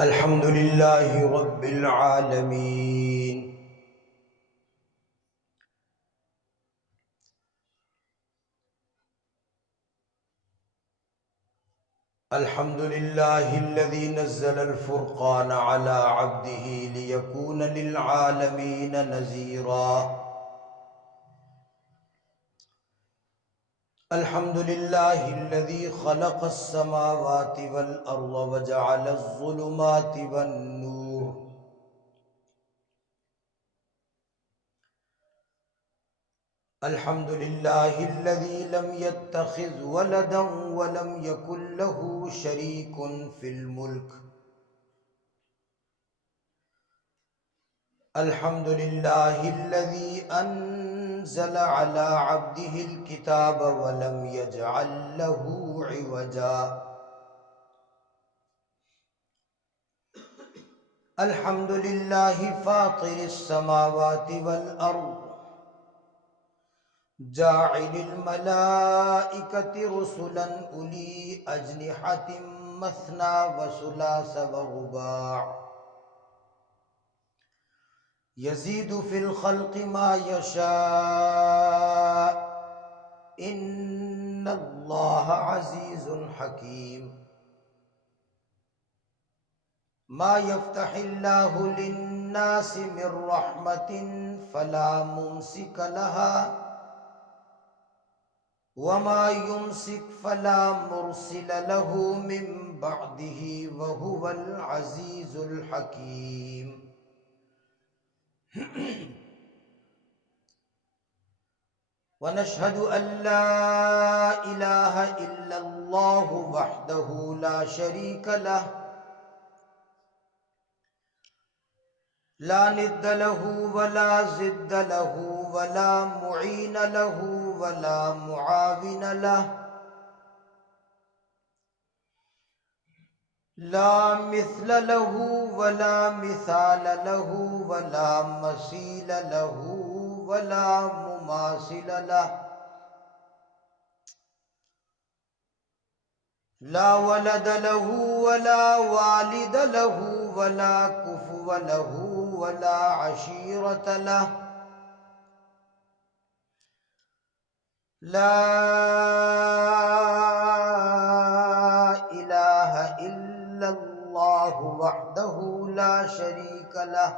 الحمد لله رب العالمين. الحمد لله الذي نزل الفرقان على عبده ليكون للعالمين نذيرا. الحمد لله الذي خلق السماوات والأرض وجعل الظلمات والنور. الحمد لله الذي لم يتخذ ولدا ولم يكن له شريك في الملك. الحمد لله الذي أنزل على عبده الكتاب ولم يجعل له عوجا. الحمد لله فاطر السماوات والأرض جاعل الملائكة رسلا أولي أجنحة مثنى وثلاث ورباع يزيد في الخلق ما يشاء إن الله عزيز حكيم. ما يفتح الله للناس من رحمة فلا ممسك لها وما يمسك فلا مرسل له من بعده وهو العزيز الحكيم. ونشهد أن لا إله إلا الله وحده لا شريك له لا ند له ولا ضد له ولا معين له ولا معاون له لا مثل له ولا مثال له ولا مثيل له ولا مماثل له لا ولد له ولا والد له ولا كفو له ولا عشيرة له لا إله إلا الله وحده لا شريك له.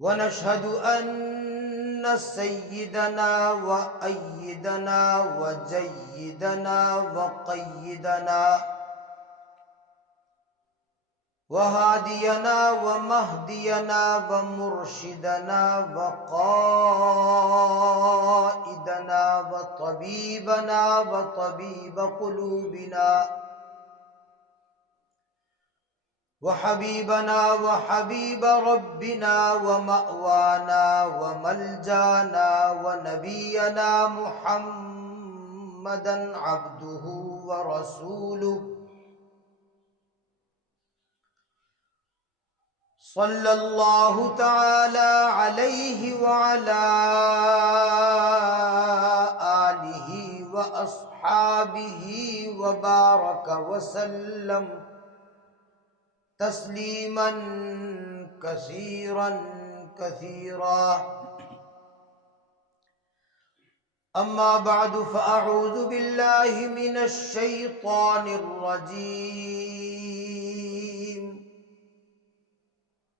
ونشهد أن سيدنا وأيدنا وجيدنا وقيدنا وهادينا ومهدينا ومرشدنا وقائدنا وطبيبنا وطبيب قلوبنا وحبيبنا وحبيب ربنا ومأوانا وملجانا ونبينا محمدا عبده ورسوله صلى الله تعالى عليه وعلى آله وأصحابه وبارك وسلم تسليما كثيرا كثيرا. أما بعد فأعوذ بالله من الشيطان الرجيم.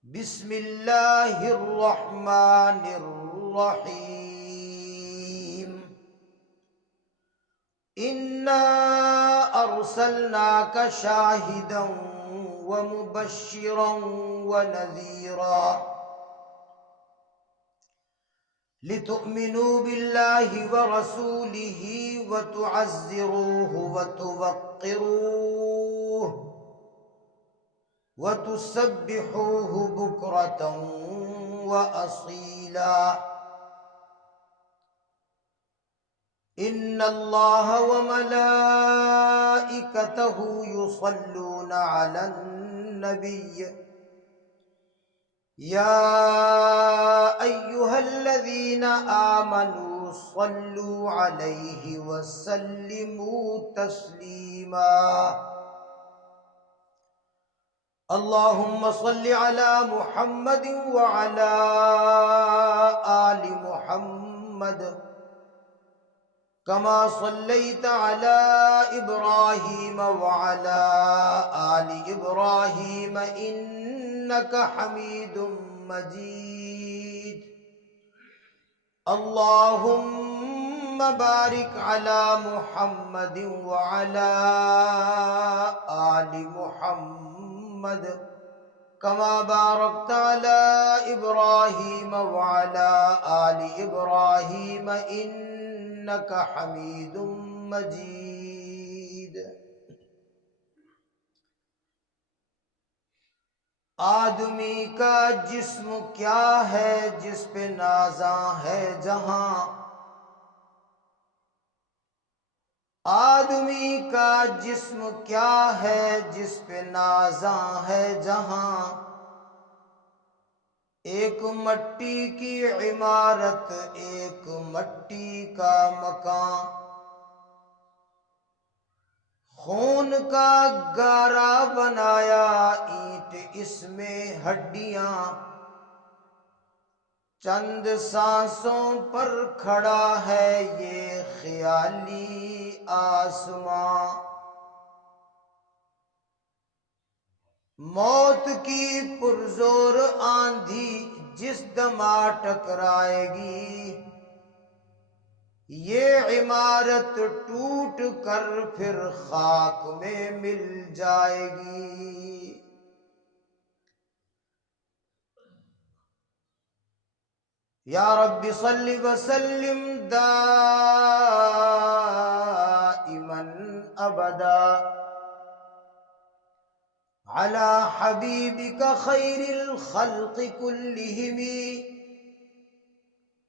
بسم الله الرحمن الرحيم. إنا أرسلناك شاهدا ومبشرا ونذيرا لتؤمنوا بالله ورسوله وتعزروه وتوقروه وتسبحوه بكرة وأصيلا. إن الله وملائكته يصلون على النبي يا أيها الذين آمنوا صلوا عليه وسلموا تسليما. اللهم صل على محمد وعلى آل محمد كما صليت على إبراهيم وعلى آل إبراهيم إنك حميد مجيد. اللهم بارك على محمد وعلى آل محمد كما باركت على إبراهيم وعلى آل إبراهيم إنك حميد مجيد. آدمی کا جسم کیا ہے جس پہ نازاں ہے جہاں، آدمی کا جسم کیا ہے جس پہ نازاں ہے جہاں، ایک مٹی کی عمارت ایک مٹی کا مکان، خون کا گارا بنایا اینٹ اس میں ہڈیاں، چند سانسوں پر کھڑا ہے یہ خیالی آسماں، موت کی پرزور آندھی جس دم آ ٹکرائے گی، یہ عمارت ٹوٹ کر پھر خاک میں مل جائے گی۔ یا رب صل وسلم دائما ابدا على حبيبك خير الخلق كلهم،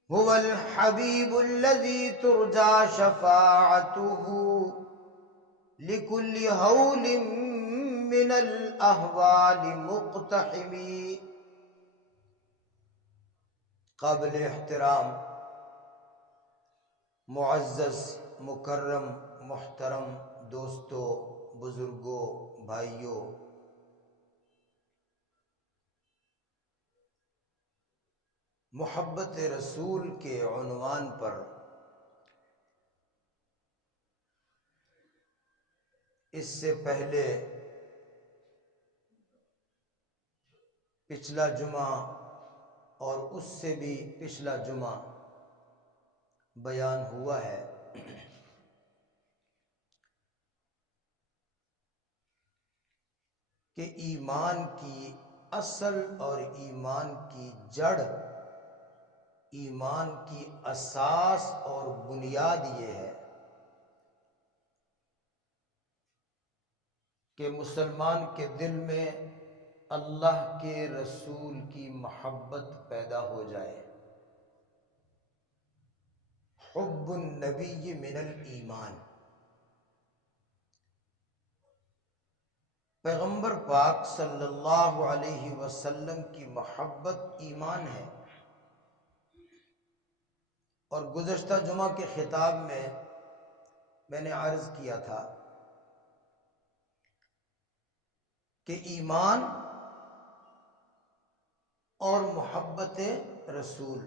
هو الحبيب الذي ترجى شفاعته لكل هول من الأهوال مقتحم۔ قابل احترام معزز مکرم محترم دوستو، بزرگوں، بھائیوں، محبت رسول کے عنوان پر اس سے پہلے پچھلا جمعہ اور اس سے بھی پچھلا جمعہ بیان ہوا ہے کہ ایمان کی اصل اور ایمان کی جڑ، ایمان کی اساس اور بنیاد یہ ہے کہ مسلمان کے دل میں اللہ کے رسول کی محبت پیدا ہو جائے۔ حب النبی من الایمان، پیغمبر پاک صلی اللہ علیہ وسلم کی محبت ایمان ہے۔ اور گزشتہ جمعہ کے خطاب میں نے عرض کیا تھا کہ ایمان اور محبت رسول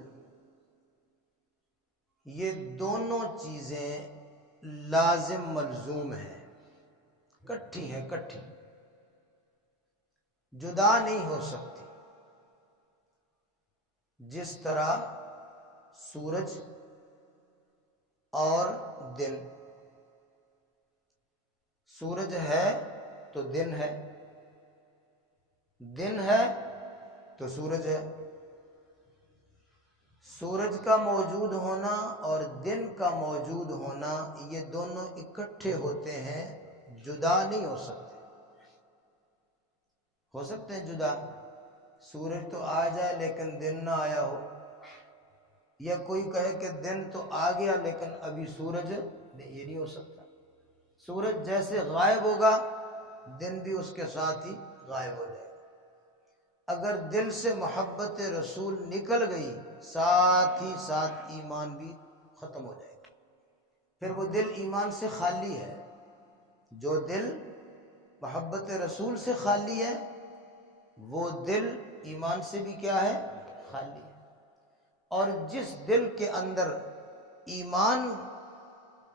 یہ دونوں چیزیں لازم ملزوم ہیں، کٹھی ہیں، کٹھی، جدا نہیں ہو سکتی۔ جس طرح سورج اور دن، سورج ہے تو دن ہے، دن ہے تو سورج ہے۔ سورج کا موجود ہونا اور دن کا موجود ہونا یہ دونوں اکٹھے ہوتے ہیں، جدا نہیں ہو سکتے۔ ہو سکتے ہیں جدا، سورج تو آ جائے لیکن دن نہ آیا ہو، یا کوئی کہے کہ دن تو آ گیا لیکن ابھی سورج نہیں، یہ نہیں ہو سکتا۔ سورج جیسے غائب ہوگا دن بھی اس کے ساتھ ہی غائب ہو جائے گا۔ اگر دل سے محبت رسول نکل گئی ساتھ ہی ساتھ ایمان بھی ختم ہو جائے گا، پھر وہ دل ایمان سے خالی ہے۔ جو دل محبت رسول سے خالی ہے وہ دل ایمان سے بھی کیا ہے؟ خالی ہے۔ اور جس دل کے اندر ایمان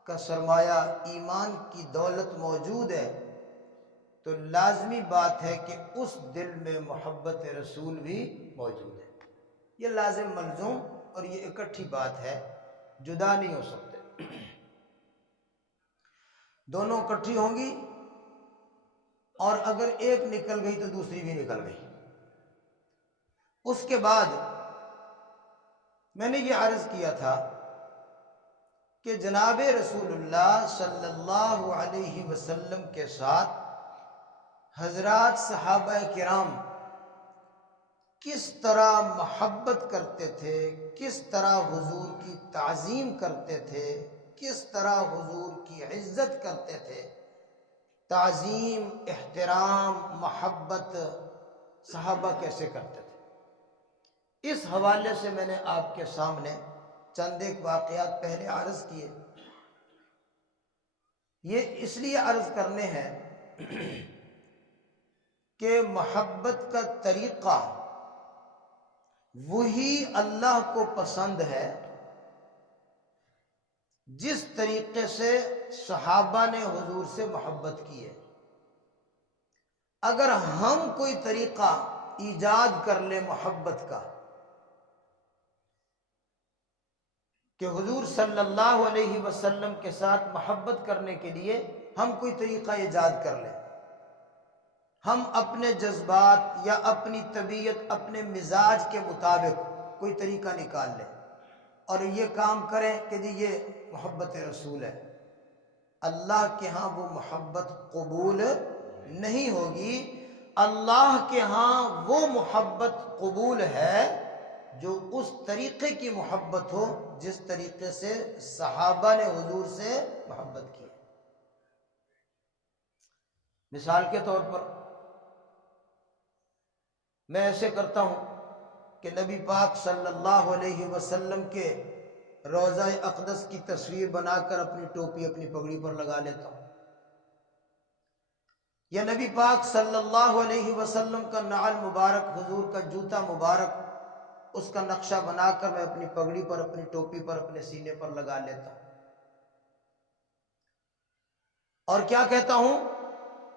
کا سرمایہ، ایمان کی دولت موجود ہے، تو لازمی بات ہے کہ اس دل میں محبت رسول بھی موجود ہے۔ یہ لازم ملزوم اور یہ اکٹھی بات ہے، جدا نہیں ہو سکتے۔ دونوں اکٹھی ہوں گی، اور اگر ایک نکل گئی تو دوسری بھی نکل گئی۔ اس کے بعد میں نے یہ عرض کیا تھا کہ جناب رسول اللہ صلی اللہ علیہ وسلم کے ساتھ حضرات صحابہ کرام کس طرح محبت کرتے تھے، کس طرح حضور کی تعظیم کرتے تھے، کس طرح حضور کی عزت کرتے تھے۔ تعظیم، احترام، محبت صحابہ کیسے کرتے تھے، اس حوالے سے میں نے آپ کے سامنے چند ایک واقعات پہلے عرض کیے۔ یہ اس لیے عرض کرنے ہیں کہ محبت کا طریقہ وہی اللہ کو پسند ہے جس طریقے سے صحابہ نے حضور سے محبت کی ہے۔ اگر ہم کوئی طریقہ ایجاد کر لیں محبت کا کہ حضور صلی اللہ علیہ وسلم کے ساتھ محبت کرنے کے لیے ہم کوئی طریقہ ایجاد کر لیں، ہم اپنے جذبات یا اپنی طبیعت، اپنے مزاج کے مطابق کوئی طریقہ نکال لیں اور یہ کام کریں کہ جی یہ محبت رسول ہے، اللہ کے ہاں وہ محبت قبول نہیں ہوگی۔ اللہ کے ہاں وہ محبت قبول ہے جو اس طریقے کی محبت ہو جس طریقے سے صحابہ نے حضور سے محبت کی۔ مثال کے طور پر میں ایسے کرتا ہوں کہ نبی پاک صلی اللہ علیہ وسلم کے روضہ اقدس کی تصویر بنا کر اپنی ٹوپی اپنی پگڑی پر لگا لیتا ہوں، یا نبی پاک صلی اللہ علیہ وسلم کا نعل مبارک، حضور کا جوتا مبارک، اس کا نقشہ بنا کر میں اپنی پگڑی پر، اپنی ٹوپی پر، اپنے سینے پر لگا لیتا ہوں، اور کیا کہتا ہوں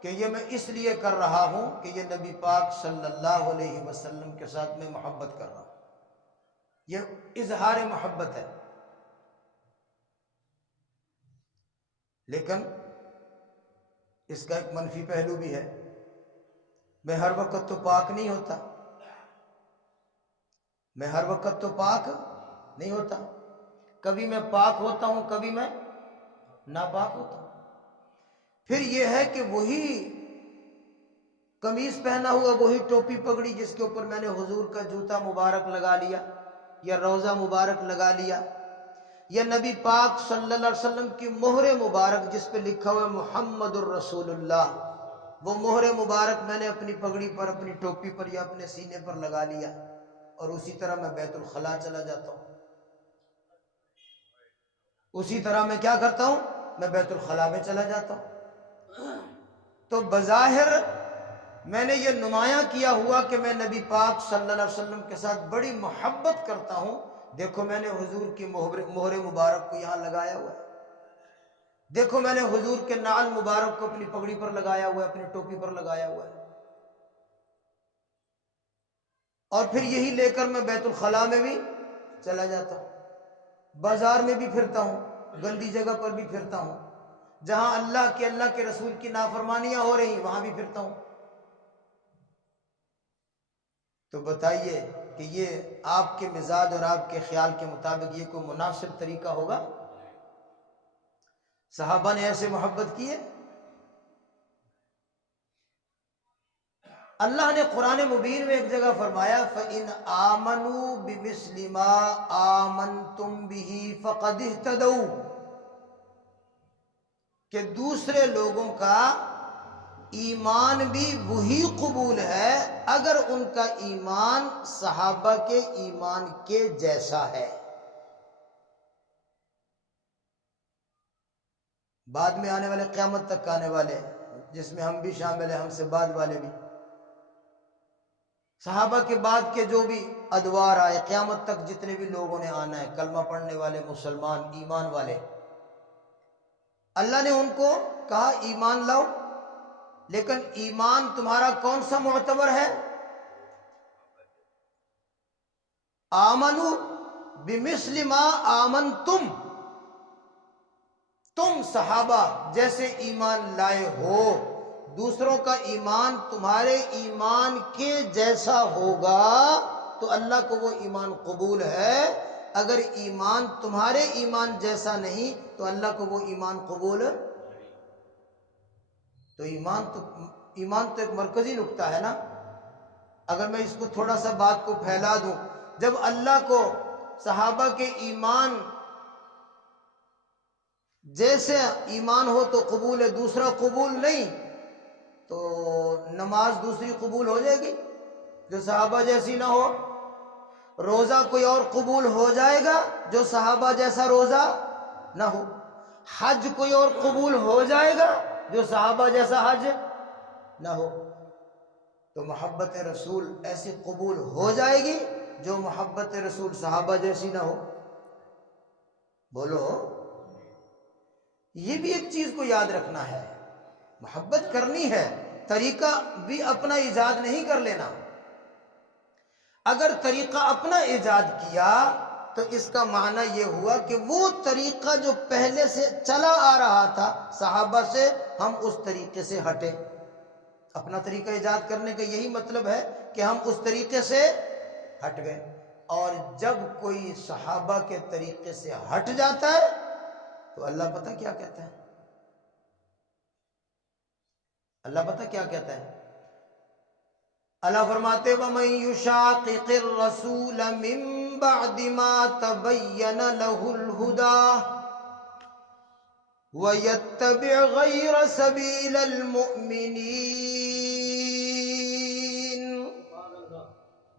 کہ یہ میں اس لیے کر رہا ہوں کہ یہ نبی پاک صلی اللہ علیہ وسلم کے ساتھ میں محبت کر رہا ہوں۔ یہ اظہار محبت ہے۔ لیکن اس کا ایک منفی پہلو بھی ہے، میں ہر وقت تو پاک نہیں ہوتا، میں ہر وقت تو پاک نہیں ہوتا، کبھی میں پاک ہوتا ہوں، کبھی میں ناپاک ہوتا ہوں۔ پھر یہ ہے کہ وہی قمیص پہنا ہوا، وہی ٹوپی پگڑی جس کے اوپر میں نے حضور کا جوتا مبارک لگا لیا یا روضہ مبارک لگا لیا، یا نبی پاک صلی اللہ علیہ وسلم کی مہر مبارک جس پہ لکھا ہوا ہے محمد الرسول اللہ، وہ مہر مبارک میں نے اپنی پگڑی پر، اپنی ٹوپی پر یا اپنے سینے پر لگا لیا، اور اسی طرح میں بیت الخلاء چلا جاتا ہوں۔ اسی طرح میں کیا کرتا ہوں، میں بیت الخلاء میں چلا جاتا ہوں۔ تو بظاہر میں نے یہ نمایاں کیا ہوا کہ میں نبی پاک صلی اللہ علیہ وسلم کے ساتھ بڑی محبت کرتا ہوں، دیکھو میں نے حضور کی مہر مبارک کو یہاں لگایا ہوا ہے، دیکھو میں نے حضور کے نعل مبارک کو اپنی پگڑی پر لگایا ہوا ہے، اپنی ٹوپی پر لگایا ہوا ہے، اور پھر یہی لے کر میں بیت الخلاء میں بھی چلا جاتا ہوں، بازار میں بھی پھرتا ہوں، گندی جگہ پر بھی پھرتا ہوں، جہاں اللہ کے رسول کی نافرمانیاں ہو رہی وہاں بھی پھرتا ہوں۔ تو بتائیے کہ یہ آپ کے مزاج اور آپ کے خیال کے مطابق یہ کوئی مناسب طریقہ ہوگا؟ صحابہ نے ایسے محبت کی ہے؟ اللہ نے قرآن مبین میں ایک جگہ فرمایا فَإِنْ آمَنُوا بِمِثْلِ مَا آمَنْتُمْ بِهِ فَقَدِ اهْتَدَوْا، کہ دوسرے لوگوں کا ایمان بھی وہی قبول ہے اگر ان کا ایمان صحابہ کے ایمان کے جیسا ہے۔ بعد میں آنے والے، قیامت تک آنے والے، جس میں ہم بھی شامل ہیں، ہم سے بعد والے بھی، صحابہ کے بعد کے جو بھی ادوار آئے، قیامت تک جتنے بھی لوگوں نے آنا ہے، کلمہ پڑھنے والے، مسلمان، ایمان والے، اللہ نے ان کو کہا ایمان لاؤ، لیکن ایمان تمہارا کون سا معتبر ہے؟ آمنو بمثل ما آمنتم، تم صحابہ جیسے ایمان لائے ہو، دوسروں کا ایمان تمہارے ایمان کے جیسا ہوگا تو اللہ کو وہ ایمان قبول ہے، اگر ایمان تمہارے ایمان جیسا نہیں تو اللہ کو وہ ایمان قبول۔ تو ایمان تو ایک مرکزی نقطہ ہے نا۔ اگر میں اس کو تھوڑا سا بات کو پھیلا دوں، جب اللہ کو صحابہ کے ایمان جیسے ایمان ہو تو قبول ہے، دوسرا قبول نہیں، تو نماز دوسری قبول ہو جائے گی جو صحابہ جیسی نہ ہو، روزہ کوئی اور قبول ہو جائے گا جو صحابہ جیسا روزہ نہ ہو، حج کوئی اور قبول ہو جائے گا جو صحابہ جیسا حج نہ ہو، تو محبت رسول ایسی قبول ہو جائے گی جو محبت رسول صحابہ جیسی نہ ہو۔ بولو، یہ بھی ایک چیز کو یاد رکھنا ہے، محبت کرنی ہے، طریقہ بھی اپنا ایجاد نہیں کر لینا۔ اگر طریقہ اپنا ایجاد کیا تو اس کا معنی یہ ہوا کہ وہ طریقہ جو پہلے سے چلا آ رہا تھا صحابہ سے، ہم اس طریقے سے ہٹے۔ اپنا طریقہ ایجاد کرنے کا یہی مطلب ہے کہ ہم اس طریقے سے ہٹ گئے، اور جب کوئی صحابہ کے طریقے سے ہٹ جاتا ہے تو اللہ پتہ کیا کہتا ہے؟ اللہ پتہ کیا کہتا ہے؟ اللہ فرماتے وَمَن يُشَاقِقِ الرَّسُولَ مِن بَعْدِ مَا تَبَيَّنَ لَهُ الْهُدَى وَيَتَّبِعْ غَيْرَ سَبِيلِ الْمُؤْمِنِينَ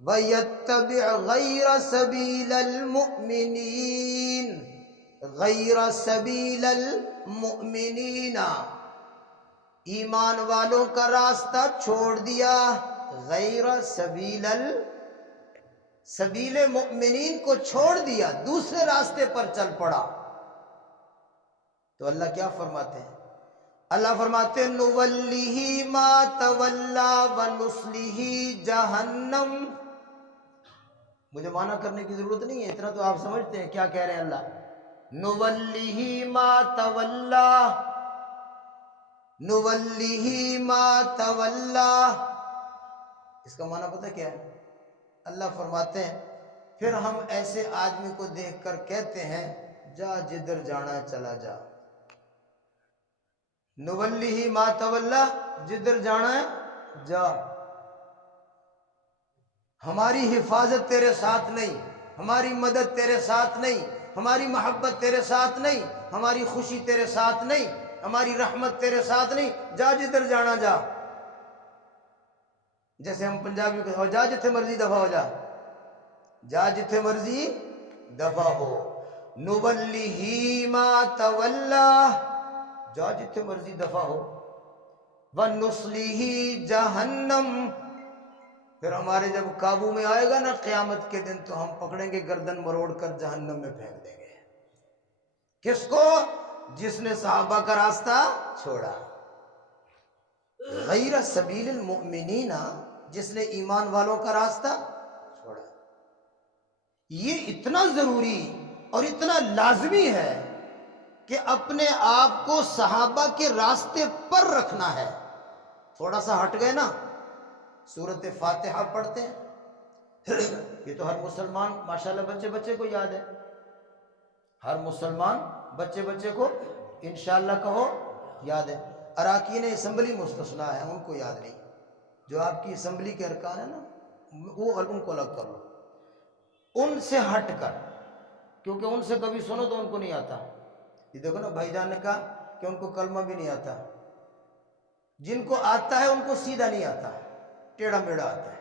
وَيَتَّبِعْ غَيْرَ سَبِيلِ الْمُؤْمِنِينَ غَيْرَ سَبِيلِ الْمُؤْمِنِينَ، ایمان والوں کا راستہ چھوڑ دیا، غیر سبیل مؤمنین کو چھوڑ دیا، دوسرے راستے پر چل پڑا، تو اللہ کیا فرماتے ہیں؟ اللہ فرماتے ہیں نُوَلِّهِ مَا تَوَلَّى وَنُصْلِهِ جَهَنَّمَ۔ مجھے معنی کرنے کی ضرورت نہیں ہے، اتنا تو آپ سمجھتے ہیں کیا کہہ رہے ہیں اللہ۔ نُوَلِّهِ مَا تَوَلَّى، نُوَلِّهِ مَا تَوَلَّى، اس کا معنی پتہ کیا ہے؟ اللہ فرماتے ہیں پھر ہم ایسے آدمی کو دیکھ کر کہتے ہیں جا جدھر جانا ہے چلا جا۔ نُوَلِّهِ مَا تَوَلَّى، جدھر جانا ہے جا، ہماری حفاظت تیرے ساتھ نہیں، ہماری مدد تیرے ساتھ نہیں، ہماری محبت تیرے ساتھ نہیں، ہماری خوشی تیرے ساتھ نہیں، ہماری رحمت تیرے ساتھ نہیں، جا جدھر جانا جا۔ جیسے ہم پنجابی میں کہتے ہیں جا جتھے مرضی دفع ہو جا، جا جتھے مرضی دفع ہو۔ نُوَلِّهِ مَا تَوَلَّى، جا جتھے مرضی دفع ہو، وَنُصْلِهِ جَهَنَّمَ، پھر ہمارے جب قابو میں آئے گا نا قیامت کے دن تو ہم پکڑیں گے گردن مروڑ کر جہنم میں پھینک دیں گے۔ کس کو؟ جس نے صحابہ کا راستہ چھوڑا، غیر سبیل المؤمنین، جس نے ایمان والوں کا راستہ چھوڑا۔ یہ اتنا ضروری اور اتنا لازمی ہے کہ اپنے آپ کو صحابہ کے راستے پر رکھنا ہے۔ تھوڑا سا ہٹ گئے نا، سورۃ فاتحہ پڑھتے ہیں، یہ تو ہر مسلمان ماشاءاللہ بچے بچے کو یاد ہے، ہر مسلمان بچے بچے کو انشاءاللہ کہو یاد ہے، اراکین اسمبلی مستثنا ہے، ان کو یاد نہیں، جو آپ کی اسمبلی کے ارکان ہیں نا وہ ان کو الگ کر لو، ان سے ہٹ کر، کیونکہ ان سے کبھی سنو تو ان کو نہیں آتا۔ یہ دیکھو نا بھائی جان نے کہا کہ ان کو کلمہ بھی نہیں آتا، جن کو آتا ہے ان کو سیدھا نہیں آتا، ٹیڑھا میڑھا آتا ہے۔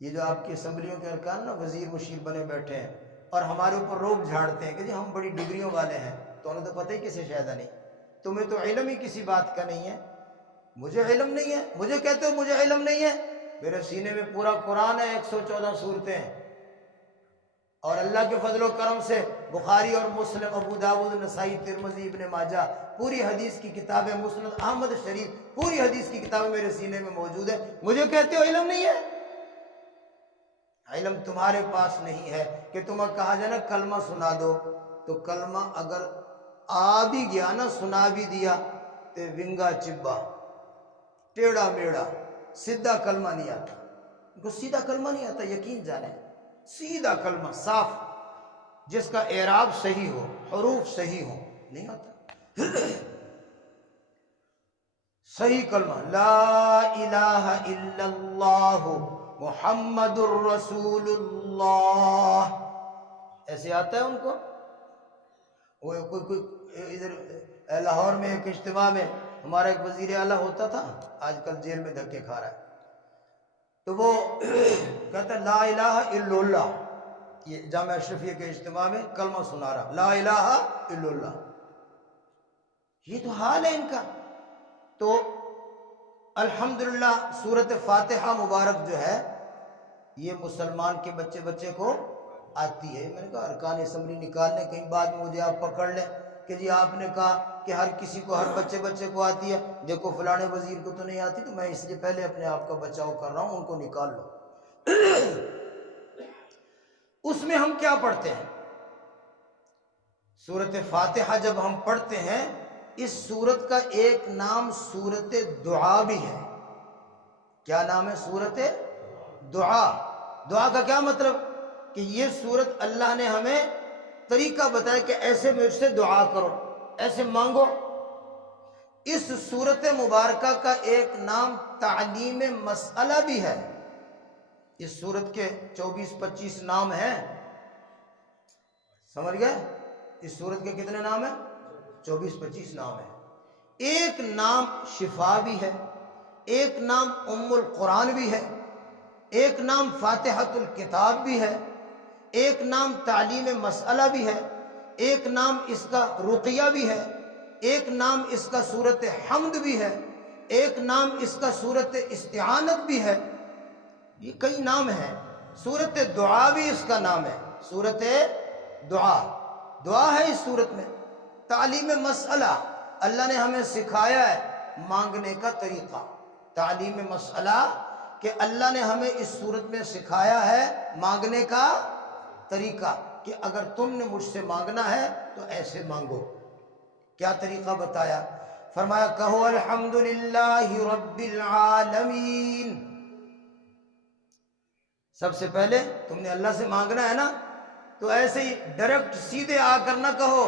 یہ جو آپ کی اسمبلیوں کے ارکان نا وزیر مشیر بنے بیٹھے ہیں اور ہمارے اوپر روب جھاڑتے ہیں کہ جی ہم بڑی ڈگریوں والے ہیں، تو انہیں تو پتہ ہی کسی شہدہ نہیں، تمہیں تو علم ہی کسی بات کا نہیں ہے، مجھے علم نہیں ہے، مجھے کہتے ہو مجھے علم نہیں ہے، میرے سینے میں پورا قرآن ہے، 114 صورتیں ہیں، اور اللہ کے فضل و کرم سے بخاری اور مسلم، ابو داؤد، نسائی، ترمذی، ابن ماجہ، پوری حدیث کی کتابیں، مسند احمد شریف، پوری حدیث کی کتابیں میرے سینے میں موجود ہے۔ مجھے کہتے ہو علم نہیں ہے؟ علم تمہارے پاس نہیں ہے کہ تمہیں کہا جائے نا کلمہ سنا دو، تو کلمہ اگر آ بھی گیا نا، سنا بھی دیا، تو ونگا چبا، ٹیڑھا میڑا، سیدھا کلمہ نہیں آتا۔ ان کو سیدھا کلمہ نہیں آتا، یقین جانیں، سیدھا کلمہ صاف، جس کا اعراب صحیح ہو، حروف صحیح ہو، نہیں آتا۔ صحیح کلمہ لا الہ الا اللہ محمد الرسول اللہ، ایسے آتا ہے ان کو؟ وہ کوئی ادھر لاہور میں ایک اجتماع میں ہمارا ایک وزیر اعلیٰ ہوتا تھا، آج کل جیل میں دھکے کھا رہا ہے، تو وہ کہتا ہے لا الہ الا اللہ، یہ جامعہ اشرفیہ کے اجتماع میں کلمہ سنا رہا، لا الہ الا اللہ، یہ تو حال ہے ان کا۔ تو الحمدللہ سورۃ فاتحہ مبارک جو ہے یہ مسلمان کے بچے کو آتی ہے۔ میں نے کہا ارکان اسمبلی نکالنے، کہیں بعد میں مجھے آپ پکڑ لیں کہ جی آپ نے کہا کہ ہر کسی کو، ہر بچے کو آتی ہے، دیکھو فلانے وزیر کو تو نہیں آتی، تو میں اس لیے پہلے اپنے آپ کا بچاؤ کر رہا ہوں، ان کو نکال لو۔ اس میں ہم کیا پڑھتے ہیں؟ سورۃ فاتحہ جب ہم پڑھتے ہیں، اس سورت کا ایک نام سورت دعا بھی ہے۔ کیا نام ہے؟ سورت دعا۔ دعا کا کیا مطلب؟ کہ یہ سورت اللہ نے ہمیں طریقہ بتایا کہ ایسے مجھ سے دعا کرو، ایسے مانگو۔ اس سورت مبارکہ کا ایک نام تعلیم مسئلہ بھی ہے۔ اس سورت کے 24-25 نام ہیں، سمجھ گئے؟ اس سورت کے کتنے نام ہیں؟ 24-25 نام ہیں۔ ایک نام شفا بھی ہے، ایک نام ام القرآن بھی ہے، ایک نام فاتحۃ الکتاب بھی ہے، ایک نام تعلیم مسئلہ بھی ہے، ایک نام اس کا رقیہ بھی ہے، ایک نام اس کا سورت حمد بھی ہے، ایک نام اس کا سورت استعانت بھی ہے۔ یہ کئی نام ہیں۔ سورت دعا بھی اس کا نام ہے، سورت دعا، دعا ہے اس سورت میں۔ تعلیم مسئلہ، اللہ نے ہمیں سکھایا ہے مانگنے کا طریقہ۔ تعلیم مسئلہ کہ اللہ نے ہمیں اس صورت میں سکھایا ہے مانگنے کا طریقہ، کہ اگر تم نے مجھ سے مانگنا ہے تو ایسے مانگو۔ کیا طریقہ بتایا؟ فرمایا کہو الحمدللہ رب العالمین۔ سب سے پہلے تم نے اللہ سے مانگنا ہے نا، تو ایسے ہی ڈائریکٹ سیدھے آ کر نہ کہو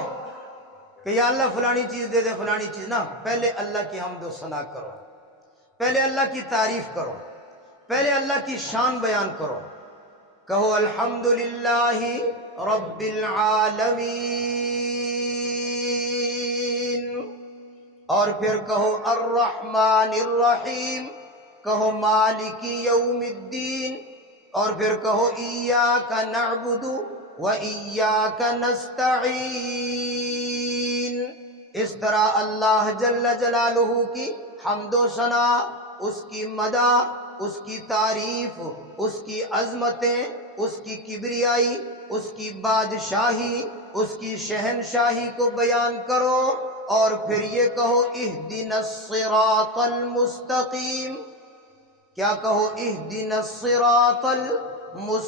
کہ یا اللہ فلانی چیز دے دے، فلانی چیز نہ، پہلے اللہ کی حمد و ثنا کرو، پہلے اللہ کی تعریف کرو، پہلے اللہ کی شان بیان کرو۔ کہو الحمدللہ رب العالمین، اور پھر کہو الرحمن الرحیم، کہو مالک یوم الدین، اور پھر کہو ایاک نعبد و ایاک نستعین۔ اس طرح اللہ جل جلالہ کی حمد و ثنا، اس کی مدح، اس کی تعریف، اس کی عظمتیں، اس کی کبریائی، اس کی بادشاہی، اس کی شہنشاہی کو بیان کرو، اور پھر یہ کہو اہدنا الصراط المستقیم۔ کیا کہو؟ اہدنا الصراط المستقیم۔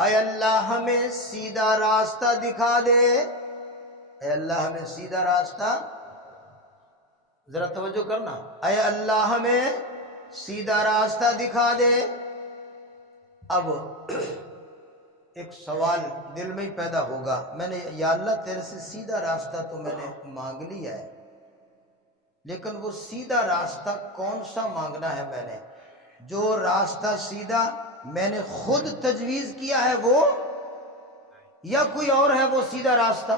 اے اللہ ہمیں سیدھا راستہ دکھا دے، اے اللہ ہمیں سیدھا راستہ، ذرا توجہ کرنا، اے اللہ ہمیں سیدھا راستہ دکھا دے۔ اب ایک سوال دل میں ہی پیدا ہوگا، میں نے یا اللہ تیرے سے سیدھا راستہ تو میں نے مانگ لیا ہے، لیکن وہ سیدھا راستہ کون سا مانگنا ہے میں نے؟ جو راستہ سیدھا میں نے خود تجویز کیا ہے وہ، یا کوئی اور ہے وہ سیدھا راستہ؟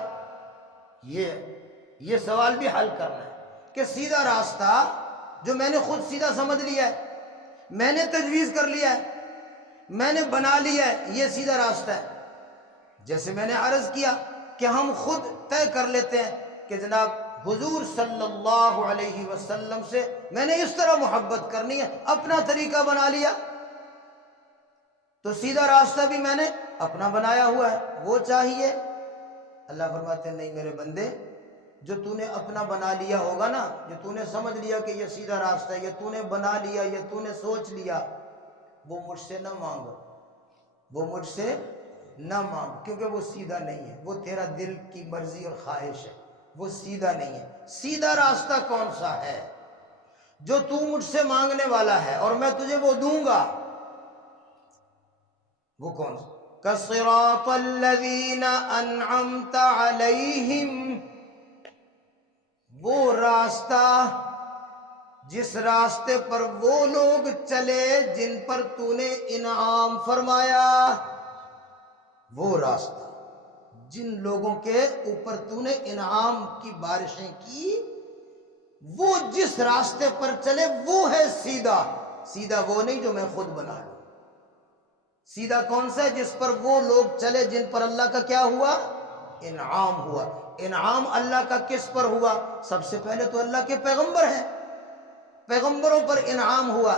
یہ سوال بھی حل کرنا ہے کہ سیدھا راستہ جو میں نے خود سیدھا سمجھ لیا ہے، میں نے تجویز کر لیا ہے، میں نے بنا لیا ہے، یہ سیدھا راستہ ہے۔ جیسے میں نے عرض کیا کہ ہم خود طے کر لیتے ہیں کہ جناب حضور صلی اللہ علیہ وسلم سے میں نے اس طرح محبت کرنی ہے، اپنا طریقہ بنا لیا، تو سیدھا راستہ بھی میں نے اپنا بنایا ہوا ہے، وہ چاہیے۔ اللہ فرماتے ہیں نہیں میرے بندے، جو تو نے اپنا بنا لیا ہوگا نا، جو تو نے سمجھ لیا کہ یہ سیدھا راستہ ہے، یہ تو نے بنا لیا، یہ تو نے سوچ لیا، وہ مجھ سے نہ مانگ، وہ مجھ سے نہ مانگ، کیونکہ وہ سیدھا نہیں ہے، وہ تیرا دل کی مرضی اور خواہش ہے، وہ سیدھا نہیں ہے۔ سیدھا راستہ کون سا ہے؟ جو تو مجھ سے مانگنے والا ہے اور میں تجھے وہ دوں گا، وہ کون سا؟ کَصِرَاطَ الَّذِينَ أَنْعَمْتَ عَلَيْهِمْ، وہ راستہ جس راستے پر وہ لوگ چلے جن پر تو نے انعام فرمایا، وہ راستہ جن لوگوں کے اوپر تو نے انعام کی بارشیں کی، وہ جس راستے پر چلے وہ ہے سیدھا۔ سیدھا وہ نہیں جو میں خود بنا لوں، سیدھا کون سا ہے؟ جس پر وہ لوگ چلے جن پر اللہ کا کیا ہوا؟ انعام ہوا۔ انعام اللہ کا کس پر ہوا؟ سب سے پہلے تو اللہ کے پیغمبر ہیں، پیغمبروں پر انعام ہوا،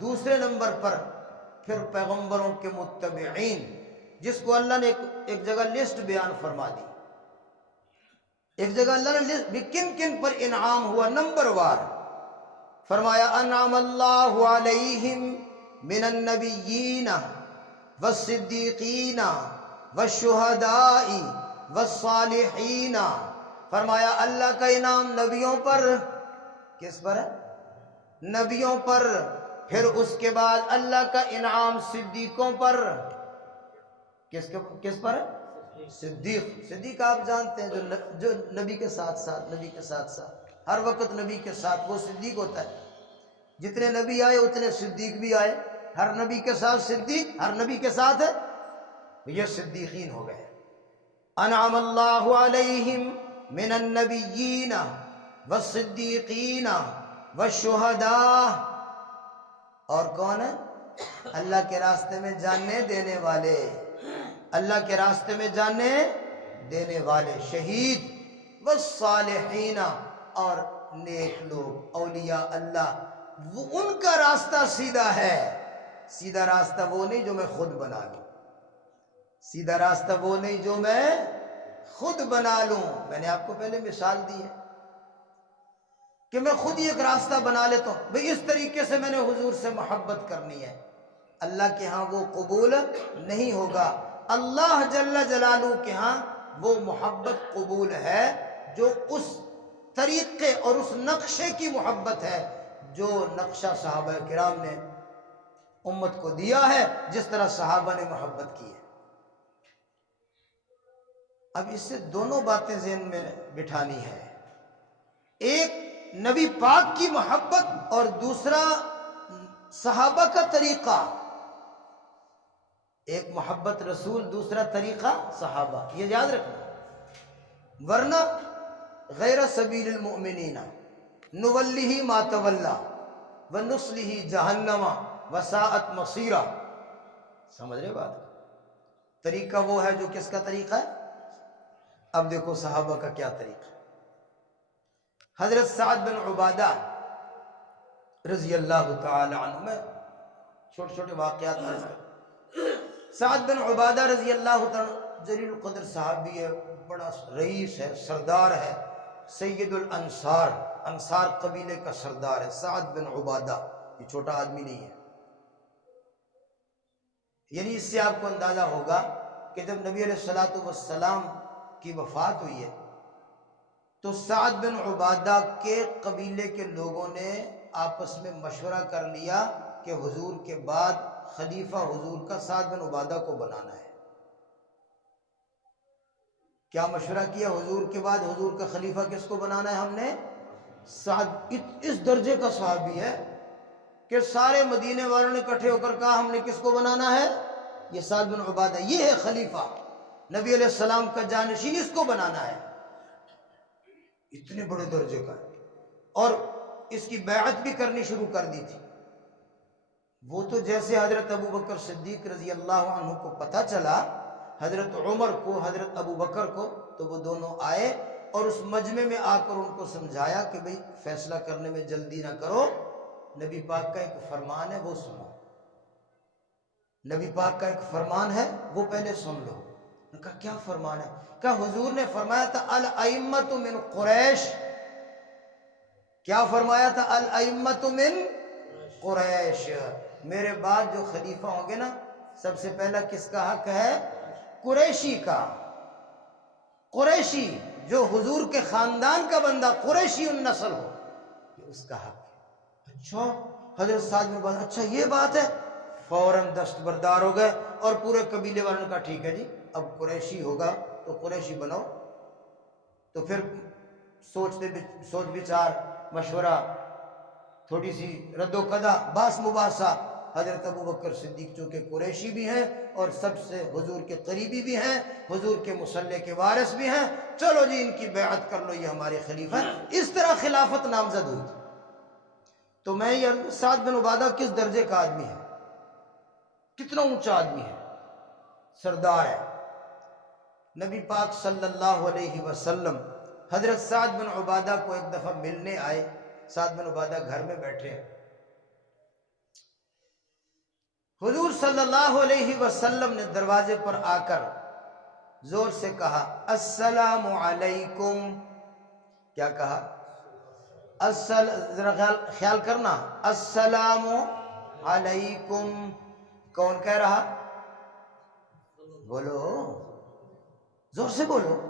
دوسرے نمبر پر پھر پیغمبروں کے متبعین، جس کو اللہ نے ایک جگہ لسٹ بیان فرما دی، ایک جگہ اللہ نے لسٹ کن کن پر انعام ہوا نمبر وار فرمایا، انعم اللہ علیہم من النبیین والصدیقین والشہداء والصالحین، فرمایا اللہ کا انعام نبیوں پر، کس پر ہے؟ نبیوں پر، پھر اس کے بعد اللہ کا انعام صدیقوں پر، کس پر ہے؟ صدیق۔ صدیق آپ جانتے ہیں جو نبی کے ساتھ ساتھ، نبی کے ساتھ ساتھ ہر وقت نبی کے ساتھ، وہ صدیق ہوتا ہے۔ جتنے نبی آئے اتنے صدیق بھی آئے، ہر نبی کے ساتھ صدیق، ہر نبی کے ساتھ ہے، یہ صدیقین ہو گئے۔ انعم اللہ علیہم من النبیین والصدیقین والشہداء، اور کون ہے؟ اللہ کے راستے میں جاننے دینے والے، اللہ کے راستے میں جاننے دینے والے شہید، والصالحین، اور نیک لوگ اولیاء اللہ، وہ ان کا راستہ سیدھا ہے۔ سیدھا راستہ وہ نہیں جو میں خود بنا لوں، سیدھا راستہ وہ نہیں جو میں خود بنا لوں۔ میں نے آپ کو پہلے مثال دی ہے کہ میں خود ہی ایک راستہ بنا لیتا ہوں، بھئی اس طریقے سے میں نے حضور سے محبت کرنی ہے، اللہ کے ہاں وہ قبول نہیں ہوگا۔ اللہ جل جلالہ کے ہاں وہ محبت قبول ہے جو اس طریقے اور اس نقشے کی محبت ہے جو نقشہ صحابہ کرام نے امت کو دیا ہے، جس طرح صحابہ نے محبت کی ہے۔ اب اس سے دونوں باتیں ذہن میں بٹھانی ہے، ایک نبی پاک کی محبت اور دوسرا صحابہ کا طریقہ، ایک محبت رسول، دوسرا طریقہ صحابہ، یہ یاد رکھنا، ورنہ غیر سبیل المؤمنین نولہ ما تولی ونصلہ جہنم وساءت مصیرا۔ سمجھ رہے بات؟ طریقہ وہ ہے جو کس کا طریقہ ہے؟ اب دیکھو صحابہ کا کیا طریقہ۔ حضرت سعد بن عبادہ رضی اللہ تعالی عنہ، میں چھوٹے چھوٹے واقعات میں، سعد بن عبادہ رضی اللہ تعالی جلیل القدر صحابی ہے، بڑا رئیس ہے، سردار ہے، سید الانصار، انصار قبیلے کا سردار ہے سعد بن عبادہ، یہ چھوٹا آدمی نہیں ہے۔ یعنی اس سے آپ کو اندازہ ہوگا کہ جب نبی علیہ الصلوۃ والسلام کی وفات ہوئی ہے تو سعد بن عبادہ کے قبیلے کے لوگوں نے آپس میں مشورہ کر لیا کہ حضور کے بعد خلیفہ حضور کا سعد بن عبادہ کو بنانا ہے۔ کیا مشورہ کیا؟ حضور کے بعد حضور کا خلیفہ کس کو بنانا ہے؟ ہم نے سعد، اس درجے کا صحابی ہے کہ سارے مدینے والوں نے اکٹھے ہو کر کہا ہم نے کس کو بنانا ہے؟ یہ سعد بن عبادہ، یہ ہے خلیفہ، نبی علیہ السلام کا جانشین، اس کو بنانا ہے۔ اتنے بڑے درجے کا ہے، اور اس کی بیعت بھی کرنی شروع کر دی تھی۔ وہ تو جیسے حضرت ابو بکر صدیق رضی اللہ عنہ کو پتہ چلا، حضرت عمر کو، حضرت ابو بکر کو، تو وہ دونوں آئے اور اس مجمع میں آ کر ان کو سمجھایا کہ بھئی فیصلہ کرنے میں جلدی نہ کرو، نبی پاک کا ایک فرمان ہے وہ سنو، نبی پاک کا ایک فرمان ہے وہ پہلے سن لو۔ نے کہا کیا فرمان ہے؟ کہا حضور نے فرمایا تھا الائمۃ من قریش، کیا فرمایا تھا؟ الائمۃ من قریش، میرے بعد جو خلیفہ ہوں گے نا سب سے پہلا کس کا حق ہے؟ قریشی کا۔ قریشی جو حضور کے خاندان کا بندہ قریشی النسل ہو، یہ اس کا حق ہے۔ اچھا حضرت سعد بن عبادہ، اچھا یہ بات ہے، فوراً دستبردار ہو گئے اور پورے قبیلے والوں نے کہا ٹھیک ہے جی اب قریشی ہوگا تو قریشی بنو۔ تو پھر سوچ بچار مشورہ، تھوڑی سی رد و قدا، باس مباحثہ، حضرت ابوبکر صدیق چونکہ قریشی بھی ہیں اور سب سے حضور کے قریبی بھی ہیں، حضور کے مصلی کے وارث بھی ہیں، چلو جی ان کی بیعت کر لو، یہ ہمارے خلیفہ ہیں۔ اس طرح خلافت نامزد ہوئی تھی۔ تو میں یہ سعد بن عبادہ کس درجے کا آدمی ہے، کتنا اونچا آدمی ہے، سردار ہے۔ نبی پاک صلی اللہ علیہ وسلم حضرت سعد بن عبادہ کو ایک دفعہ ملنے آئے۔ سعد بن عبادہ گھر میں بیٹھے ہیں، حضور صلی اللہ علیہ وسلم نے دروازے پر آ کر زور سے کہا السلام علیکم۔ کیا کہا؟ ذرا خیال کرنا، السلام علیکم۔ کون کہہ رہا؟ بولو، زور سے بولو،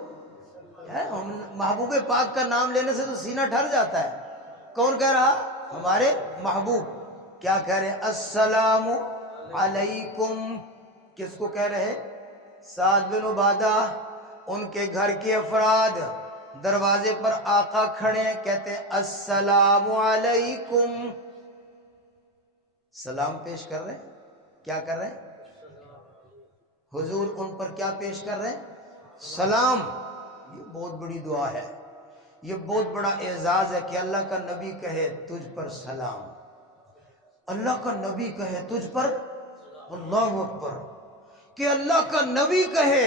محبوب پاک کا نام لینے سے تو سینہ ٹھر جاتا ہے۔ کون کہہ رہا؟ ہمارے محبوب۔ کیا کہہ رہے؟ السلام علیکم۔ کس کو کہہ رہے؟ سعد بن عبادہ۔ ان کے گھر کے افراد، دروازے پر آقا کھڑے ہیں، کہتے ہیں السلام علیکم، سلام پیش کر رہے ہیں۔ کیا کر رہے ہیں؟ حضور ان پر کیا پیش کر رہے ہیں؟ سلام۔ یہ بہت بڑی دعا ہے، یہ بہت بڑا اعزاز ہے کہ اللہ کا نبی کہے تجھ پر سلام، اللہ کا نبی کہے تجھ پر، اللہ اکبر، کہ اللہ کا نبی کہے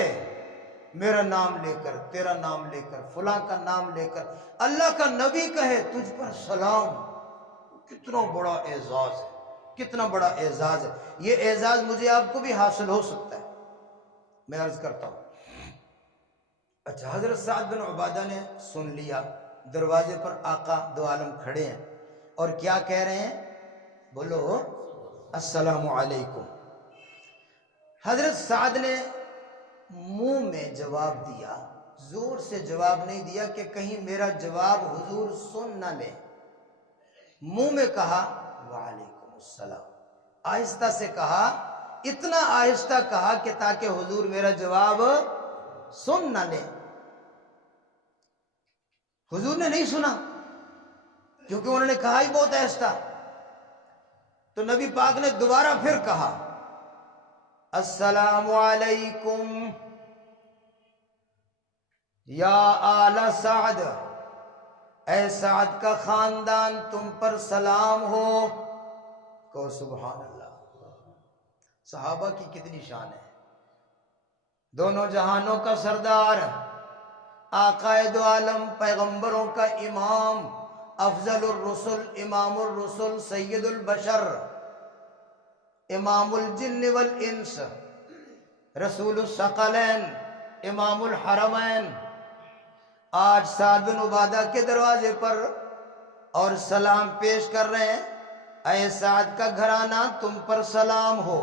میرا نام لے کر، تیرا نام لے کر، فلاں کا نام لے کر، اللہ کا نبی کہے تجھ پر سلام، کتنا بڑا اعزاز ہے، کتنا بڑا اعزاز ہے۔ یہ اعزاز مجھے آپ کو بھی حاصل ہو سکتا ہے، میں عرض کرتا ہوں۔ اچھا حضرت سعد بن عبادہ نے سن لیا، دروازے پر آقا دو عالم کھڑے ہیں اور کیا کہہ رہے ہیں؟ بولو السلام علیکم۔ حضرت سعد نے منہ میں جواب دیا، زور سے جواب نہیں دیا کہ کہیں میرا جواب حضور سن نہ لے، منہ میں کہا وعلیکم السلام، آہستہ سے کہا، اتنا آہستہ کہا کہ تاکہ حضور میرا جواب سن نہ لے۔ حضور نے نہیں سنا کیونکہ انہوں نے کہا ہی بہت آہستہ۔ تو نبی پاک نے دوبارہ پھر کہا السلام علیکم یا آل سعد، اے سعد کا خاندان تم پر سلام ہو۔ کہو سبحان اللہ۔ صحابہ کی کتنی شان ہے، دونوں جہانوں کا سردار، آقا دو عالم، پیغمبروں کا امام، افضل الرسل، امام الرسل، سید البشر، امام الجن والانس، رسول الثقلین، امام الحرمین، آج سعد بن عبادہ کے دروازے پر اور سلام پیش کر رہے ہیں، اے سعد کا گھرانہ تم پر سلام ہو،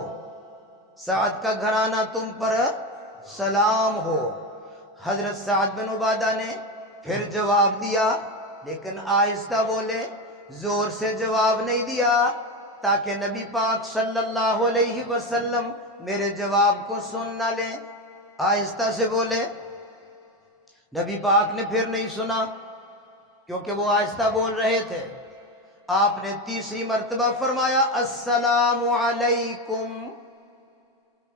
سعد کا گھرانہ تم پر سلام ہو۔ حضرت سعد بن عبادہ نے پھر جواب دیا، لیکن آہستہ بولے، زور سے جواب نہیں دیا تاکہ نبی پاک صلی اللہ علیہ وسلم میرے جواب کو سن نہ لیں، آہستہ سے بولے۔ نبی پاک نے پھر نہیں سنا کیونکہ وہ آہستہ بول رہے تھے۔ آپ نے تیسری مرتبہ فرمایا السلام علیکم۔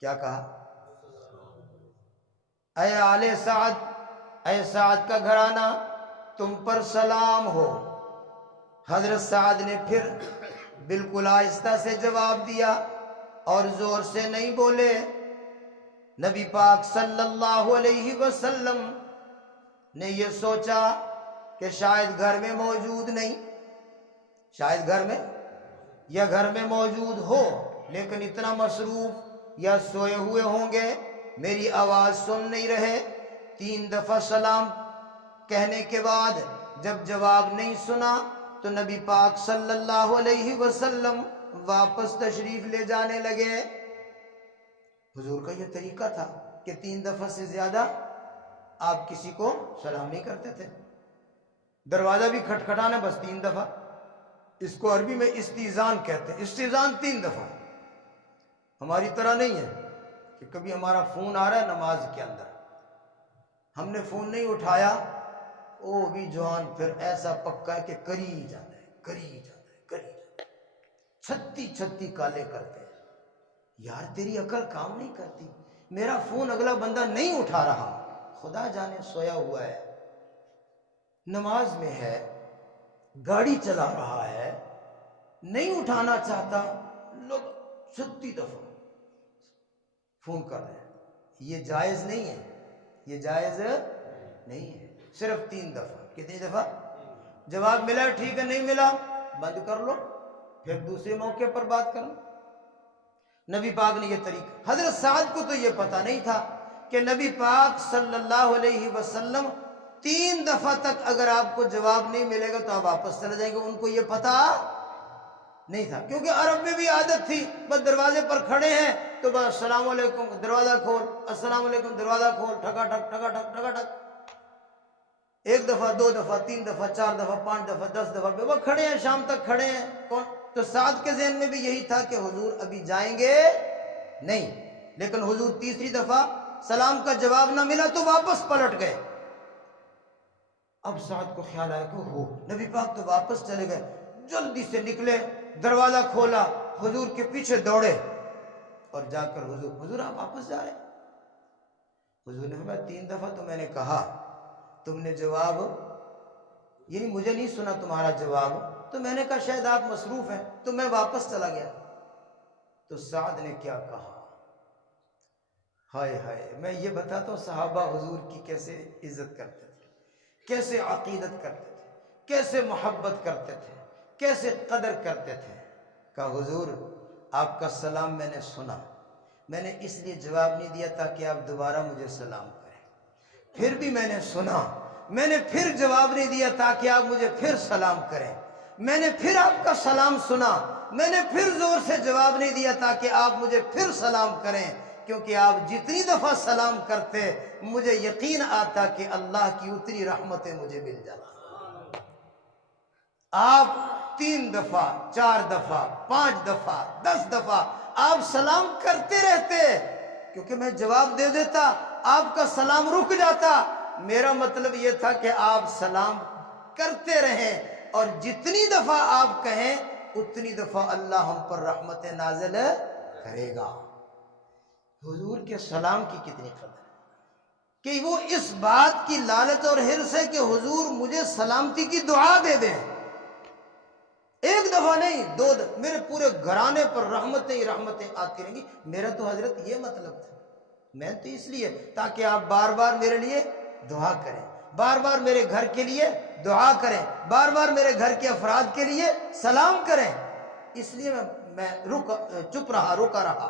کیا کہا؟ اے آل سعد، اے سعد کا گھرانہ تم پر سلام ہو۔ حضرت سعد نے پھر بالکل آہستہ سے جواب دیا اور زور سے نہیں بولے۔ نبی پاک صلی اللہ علیہ وسلم نے یہ سوچا کہ شاید گھر میں موجود نہیں، شاید گھر میں یا گھر میں موجود ہو لیکن اتنا مصروف یا سوئے ہوئے ہوں گے میری آواز سن نہیں رہے۔ 3 دفعہ سلام کہنے کے بعد جب جواب نہیں سنا تو نبی پاک صلی اللہ علیہ وسلم واپس تشریف لے جانے لگے۔ حضور کا یہ طریقہ تھا کہ 3 دفعہ سے زیادہ آپ کسی کو سلام نہیں کرتے تھے۔ دروازہ بھی کھٹکھٹانا بس 3 دفعہ، اس کو عربی میں استیزان کہتے ہیں، استیزان 3 دفعہ۔ ہماری طرح نہیں ہے کہ کبھی ہمارا فون آ رہا ہے نماز کے اندر، ہم نے فون نہیں اٹھایا، وہ بھی جوان پھر ایسا پکا ہے کہ کری ہی جاتا ہے، کری ہی جاتا ہے، کری ہی جاتا ہے، چھتی کالے کرتے ہیں۔ یار تیری عقل کام نہیں کرتی، میرا فون اگلا بندہ نہیں اٹھا رہا، خدا جانے سویا ہوا ہے، نماز میں ہے، گاڑی چلا رہا ہے، نہیں اٹھانا چاہتا، لوگ 36 دفعہ فون کر رہے ہیں۔ یہ جائز نہیں ہے، یہ جائز نہیں ہے۔ صرف 3 دفعہ، کتنی دفعہ؟ جواب ملا ٹھیک ہے، نہیں ملا بند کر لو، پھر دوسرے موقع پر بات کرو۔ نبی پاک نے یہ طریقہ، حضرت سعد کو تو یہ پتہ نہیں تھا کہ نبی پاک صلی اللہ علیہ وسلم 3 دفعہ تک اگر آپ کو جواب نہیں ملے گا تو آپ واپس چلے جائیں گے، ان کو یہ پتہ نہیں تھا، کیونکہ عرب میں بھی عادت تھی، بس دروازے پر کھڑے ہیں تو بس السلام علیکم دروازہ کھول، السلام علیکم دروازہ کھول، ٹھکا ٹھک ٹھکا ٹھک ٹھکا ٹھک۔ 1 دفعہ 2 دفعہ 3 دفعہ 4 دفعہ 5 دفعہ 10 دفعہ وہ کھڑے ہیں، شام تک کھڑے ہیں۔ کون؟ تو سعد کے ذہن میں بھی یہی تھا کہ حضور ابھی جائیں گے نہیں، لیکن حضور تیسری دفعہ سلام کا جواب نہ ملا تو واپس پلٹ گئے۔ اب سعد کو خیال آیا کہ ہو نبی پاک تو واپس چلے گئے، جلدی سے نکلے، دروازہ کھولا، حضور کے پیچھے دوڑے اور جا کر حضور آپ واپس جا رہے ہیں؟ حضور نے فرمایا 3 دفعہ تو میں نے کہا، تم نے جواب یعنی مجھے نہیں سنا تمہارا جواب، تو میں نے کہا شاید آپ مصروف ہیں تو میں واپس چلا گیا۔ تو سعد نے کیا کہا، ہائے ہائے، میں یہ بتاتا ہوں صحابہ حضور کی کیسے عزت کرتے تھے، کیسے عقیدت کرتے تھے، کیسے محبت کرتے تھے، کیسے قدر کرتے تھے۔ کہا حضور آپ کا سلام میں نے سنا، میں نے اس لیے جواب نہیں دیا تاکہ آپ دوبارہ مجھے سلام کریں، پھر بھی میں نے سنا، میں نے پھر جواب نہیں دیا تاکہ آپ مجھے پھر سلام کریں، میں نے پھر آپ کا سلام سنا، میں نے پھر زور سے جواب نہیں دیا تاکہ آپ مجھے پھر سلام کریں، کیونکہ آپ جتنی دفعہ سلام کرتے مجھے یقین آتا کہ اللہ کی اتنی رحمتیں مجھے مل جاتی۔ آپ 3 دفعہ 4 دفعہ 5 دفعہ 10 دفعہ آپ سلام کرتے رہتے، کیونکہ میں جواب دے دیتا آپ کا سلام رک جاتا۔ میرا مطلب یہ تھا کہ آپ سلام کرتے رہیں، اور جتنی دفعہ آپ کہیں اتنی دفعہ اللہ ہم پر رحمت نازل کرے گا۔ حضور کے سلام کی کتنی قدر کہ وہ اس بات کی لالچ اور حرص ہے کہ حضور مجھے سلامتی کی دعا دے دیں، 1 دفعہ نہیں 2 دفعہ، میرے پورے گھرانے پر رحمتیں ہی رحمتیں آتی رہیں گی۔ میرا تو حضرت یہ مطلب تھا، میں تو اس لیے تاکہ آپ بار بار میرے لیے دعا کریں، بار بار میرے گھر کے لیے دعا کریں، بار بار میرے گھر کے افراد کے لیے سلام کریں، اس لیے میں چپ رہا، رکا رہا۔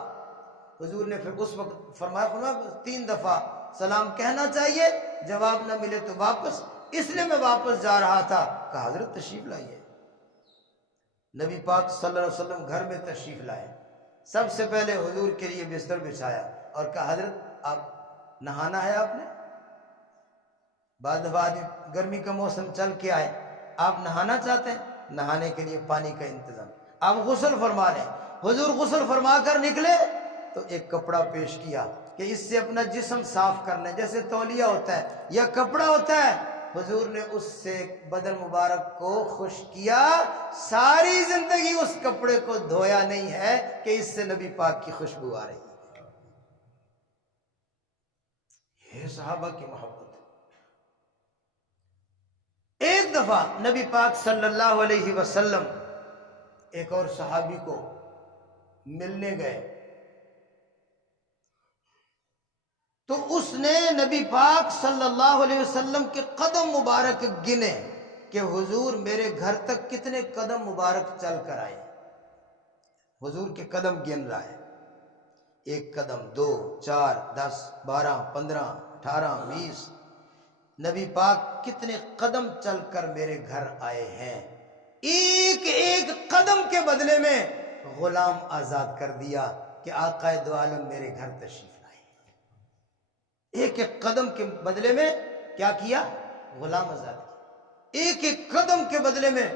حضور نے پھر اس وقت فرمایا 3 دفعہ سلام کہنا چاہیے، جواب نہ ملے تو واپس، اس لیے میں واپس جا رہا تھا۔ کہا حضرت تشریف لائیے۔ نبی پاک صلی اللہ علیہ وسلم گھر میں تشریف لائے، سب سے پہلے حضور کے لیے بستر بچھایا اور کہا حضرت آپ نہانا ہے آپ نے؟ بعد گرمی کا موسم چل کے آئے، آپ نہانا چاہتے ہیں؟ نہانے کے لیے پانی کا انتظام، آپ غسل فرما لیں۔ حضور غسل فرما کر نکلے تو ایک کپڑا پیش کیا کہ اس سے اپنا جسم صاف کر لیں، جیسے تولیہ ہوتا ہے یا کپڑا ہوتا ہے۔ حضور نے اس سے بدن مبارک کو خشک کیا، ساری زندگی اس کپڑے کو دھویا نہیں ہے کہ اس سے نبی پاک کی خوشبو آ رہی ہے۔ یہ صحابہ کی محبت۔ ایک دفعہ نبی پاک صلی اللہ علیہ وسلم ایک اور صحابی کو ملنے گئے تو اس نے نبی پاک صلی اللہ علیہ وسلم کے قدم مبارک گنے کہ حضور میرے گھر تک کتنے قدم مبارک چل کر آئے. حضور کے قدم گن رہا ہے، 1 قدم 2 4 10 12 15 18 20. نبی پاک کتنے قدم چل کر میرے گھر آئے ہیں. ایک ایک قدم کے بدلے میں غلام آزاد کر دیا کہ آقا دو عالم میرے گھر تشریف لائے. ایک ایک قدم کے بدلے میں کیا کیا؟ غلام آزاد کیا. ایک ایک قدم کے بدلے میں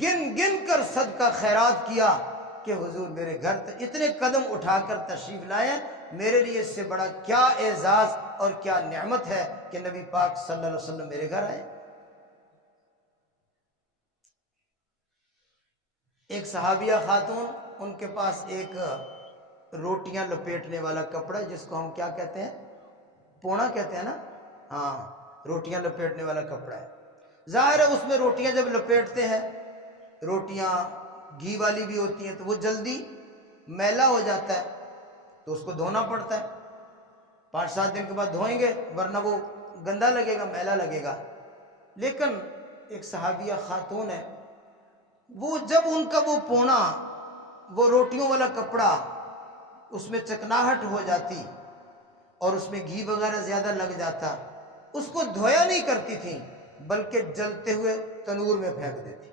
گن گن کر صدقہ خیرات کیا کہ حضور میرے گھر اتنے قدم اٹھا کر تشریف لائے. میرے لیے اس سے بڑا کیا اعزاز اور کیا نعمت ہے کہ نبی پاک صلی اللہ علیہ وسلم میرے گھر آئے. ایک صحابیہ خاتون، ان کے پاس ایک روٹیاں لپیٹنے والا کپڑا، جس کو ہم کیا کہتے ہیں؟ پونا کہتے ہیں نا. ہاں، روٹیاں لپیٹنے والا کپڑا ہے. ظاہر ہے اس میں روٹیاں جب لپیٹتے ہیں، روٹیاں گھی والی بھی ہوتی ہیں تو وہ جلدی میلا ہو جاتا ہے، تو اس کو دھونا پڑتا ہے. 5-7 دن کے بعد دھوئیں گے، ورنہ وہ گندا لگے گا، میلا لگے گا. لیکن ایک صحابیہ خاتون ہے، وہ جب ان کا وہ پونا، وہ روٹیوں والا کپڑا، اس میں چکناہٹ ہو جاتی اور اس میں گھی وغیرہ زیادہ لگ جاتا، اس کو دھویا نہیں کرتی تھی بلکہ جلتے ہوئے تنور میں پھینک دیتی.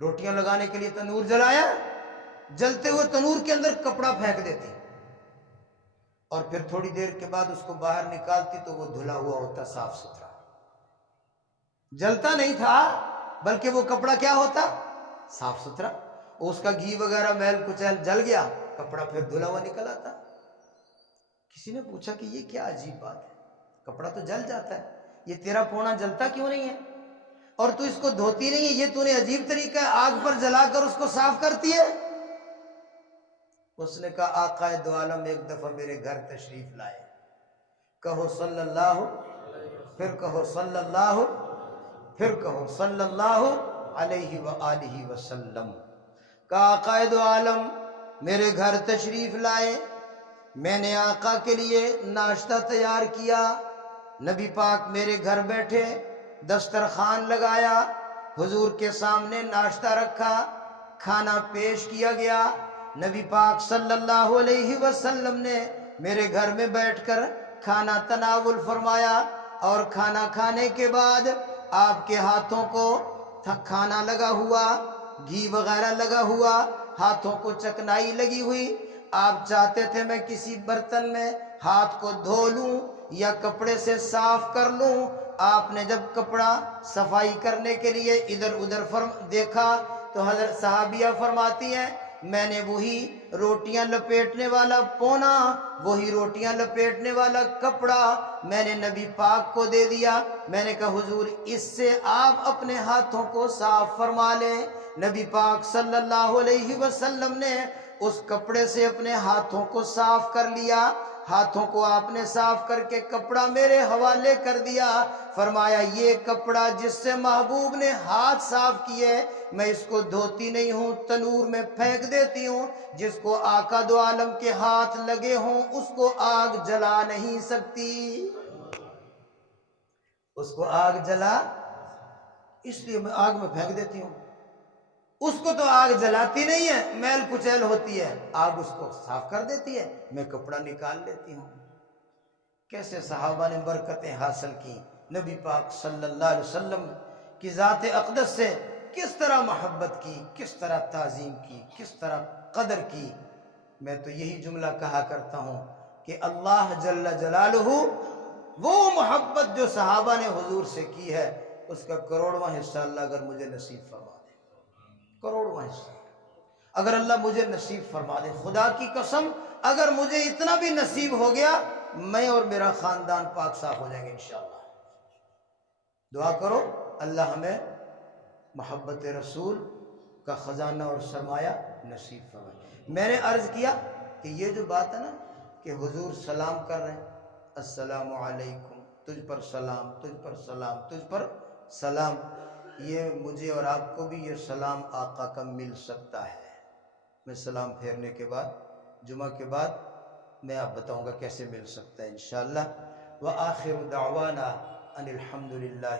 روٹیاں لگانے کے لیے تنور جلایا، جلتے ہوئے تنور کے اندر کپڑا پھینک دیتی، اور پھر تھوڑی دیر کے بعد اس کو باہر نکالتی تو وہ دھلا ہوا ہوتا، صاف ستھرا. جلتا نہیں تھا بلکہ وہ کپڑا کیا ہوتا؟ صاف ستھرا. اس کا گھی وغیرہ میل کچیل جل گیا، کپڑا پھر دھلا ہوا نکل آتا. کسی نے پوچھا کہ یہ کیا عجیب بات ہے، کپڑا تو جل جاتا ہے، یہ تیرا پونا جلتا کیوں نہیں ہے اور تو اس کو دھوتی نہیں ہے؟ یہ تو نے عجیب طریقہ ہے، آگ پر جلا کر اس کو صاف کرتی ہے. اس نے کہا آقا دو عالم ایک دفعہ میرے گھر تشریف لائے، کہو صلی اللہ، پھر کہو صلی اللہ، پھر کہو صلی اللہ علیہ وآلہ وسلم. کہا آقا دو عالم میرے گھر تشریف لائے، میں نے آقا کے لیے ناشتہ تیار کیا. نبی پاک میرے گھر بیٹھے، دسترخوان لگایا، حضور کے سامنے ناشتہ رکھا، کھانا پیش کیا گیا. نبی پاک صلی اللہ علیہ وسلم نے میرے گھر میں بیٹھ کر کھانا تناول فرمایا، اور کھانا کھانے کے بعد آپ کے ہاتھوں کو کھانا لگا ہوا، گھی وغیرہ لگا ہوا، ہاتھوں کو چکنائی لگی ہوئی. آپ چاہتے تھے میں کسی برتن میں ہاتھ کو دھو لوں یا کپڑے سے صاف کر لوں. آپ نے جب کپڑا صفائی کرنے کے لیے ادھر ادھر دیکھا تو حضرت صحابیہ فرماتی ہیں میں نے وہی روٹیاں لپیٹنے والا پونا، وہی روٹیاں لپیٹنے والا کپڑا میں نے نبی پاک کو دے دیا. میں نے کہا حضور اس سے آپ اپنے ہاتھوں کو صاف فرما لیں. نبی پاک صلی اللہ علیہ وسلم نے اس کپڑے سے اپنے ہاتھوں کو صاف کر لیا. ہاتھوں کو آپ نے صاف کر کے کپڑا میرے حوالے کر دیا. فرمایا یہ کپڑا جس سے محبوب نے ہاتھ صاف کیے، میں اس کو دھوتی نہیں ہوں، تنور میں پھینک دیتی ہوں. جس کو آقا دو عالم کے ہاتھ لگے ہوں اس کو آگ جلا نہیں سکتی، اس کو آگ جلا، اس لیے میں آگ میں پھینک دیتی ہوں. اس کو تو آگ جلاتی نہیں ہے، میل کچیل ہوتی ہے، آگ اس کو صاف کر دیتی ہے، میں کپڑا نکال لیتی ہوں. کیسے صحابہ نے برکتیں حاصل کی، نبی پاک صلی اللہ علیہ وسلم کی ذات اقدس سے کس طرح محبت کی، کس طرح تعظیم کی، کس طرح قدر کی. میں تو یہی جملہ کہا کرتا ہوں کہ اللہ جل جلالہ وہ محبت جو صحابہ نے حضور سے کی ہے اس کا کروڑواں حصہ اللہ اگر مجھے نصیب فرما دے، کروڑواں حصہ اگر اللہ مجھے نصیب فرما دے، خدا کی قسم اگر مجھے اتنا بھی نصیب ہو گیا میں اور میرا خاندان پاک صاف ہو جائیں گے انشاءاللہ. دعا کرو اللہ ہمیں محبت رسول کا خزانہ اور سرمایہ نصیب فرمائے. میں نے عرض کیا کہ یہ جو بات ہے نا کہ حضور سلام کر رہے ہیں، السلام علیکم، تجھ پر سلام، تجھ پر سلام، تجھ پر سلام، یہ مجھے اور آپ کو بھی یہ سلام آقا کا مل سکتا ہے. میں سلام پھیرنے کے بعد جمعہ کے بعد میں آپ بتاؤں گا کیسے مل سکتا ہے انشاءاللہ۔ وآخر دعوانا ان الحمدللہ